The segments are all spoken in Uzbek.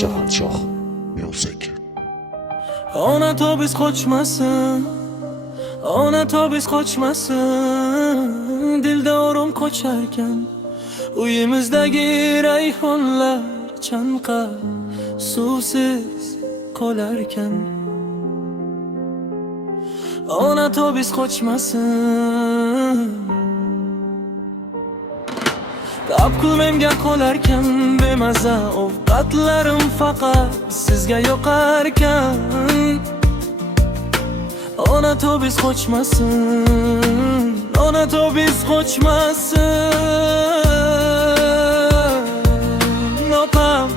Shahanshoh Music. Ona to'biz qochmasin, ona to'biz qochmasin, dilda o'rim qocharkan, uyimizdagi rayhonlar chanqab suvsiz qolarkan. Ona to'biz qochmasin, Abkul menga qolarkan, bemaza ovqatlarim faqat sizga yoqarkan. Ona to'biz qochmasin, ona to'biz qochmasin. Opam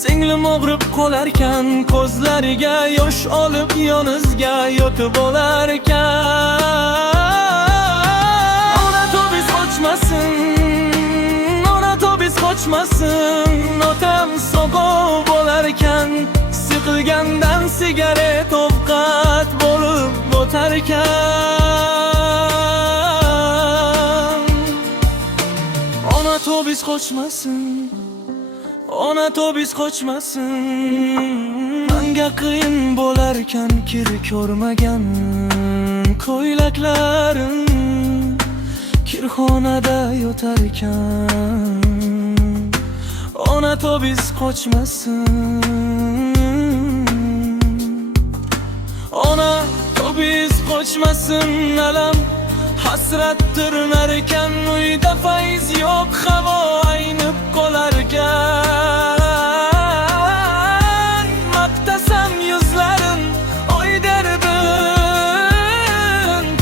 singlim og'rib qolarkan, ko'zlariga yosh olib yonizga yotib olarkan. Ona to'biz qochmasin, otam soqov bo'larkan, siqilgandan sigaret ovqat bo'lib o'tarkan. Ona to'biz qochmasin, ona to'biz qochmasin, menga qiyin bo'larkan, kir ko'rmagan ko'ylaklarim kirxonada yotarkan. Ona to'biz qochmasin, ona to'biz qochmasin, alam hasrat tirnarkan, uyda fayz yo'q, havo aynib qolarkan. Maqtasam yuzlarin, oy derdim,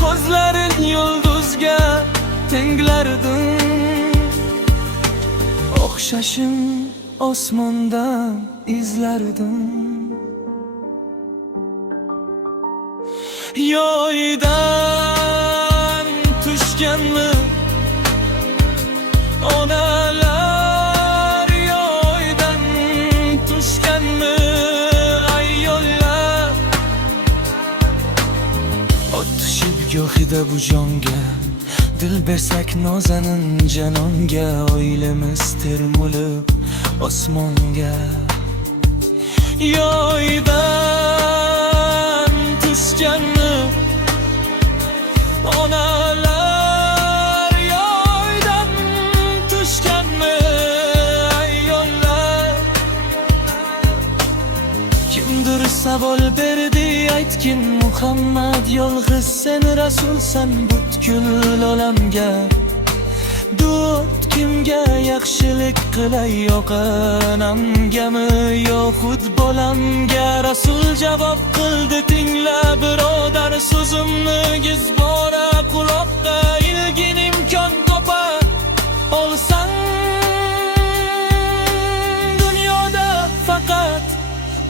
ko'zlarin yulduzga tenglardim. O'xshashim osmondan izlardim. Yoydan tushganmi onalar, yoydan tushganmi ayollar. Ot tushib gohida bu jonga, dil bersak nozanin janonga, oilamiz termulib osmonga. Yoydan tushganmi onalar, yoydan tushganmi ayollar. Kimdir savol berdi, aytgin Muhammad yolg'iz sen rasulsan butkul olamga. Do'st kimga yaxshilik qilay, yoqanamgami yoxud bolamga? Rasul javob qildi, tingla birodar so'zimni, giz bora quloqqa ilgin imkon topa olsan. Dunyoda faqat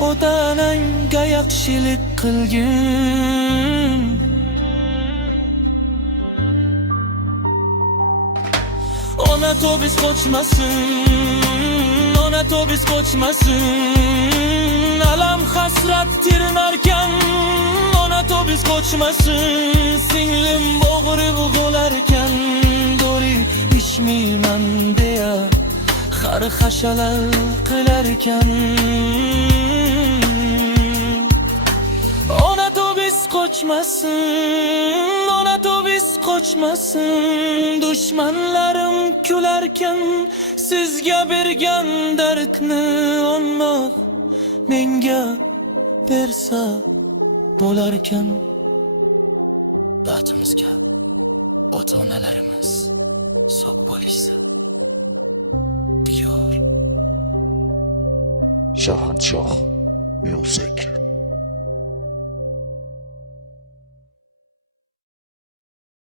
ota-onangga yaxshilik qilgin. Ona to'biz qochmasin, ona to'biz qochmasin, alam hasrat tirnarkan. Ona to'biz qochmasin, singlim o'g'ri bo'larkan, do'ri ichmayman deya xarxashalar qilarkan. Ona to'biz qochmasin, ona to'biz qochmasin, dushmanlarim kularkan, sizga bergan dardni olmoq menga bersa bo'larkan. Baxtimizga ota-onalarimiz sog' bo'lishsa diyor. Shahanshoh Music.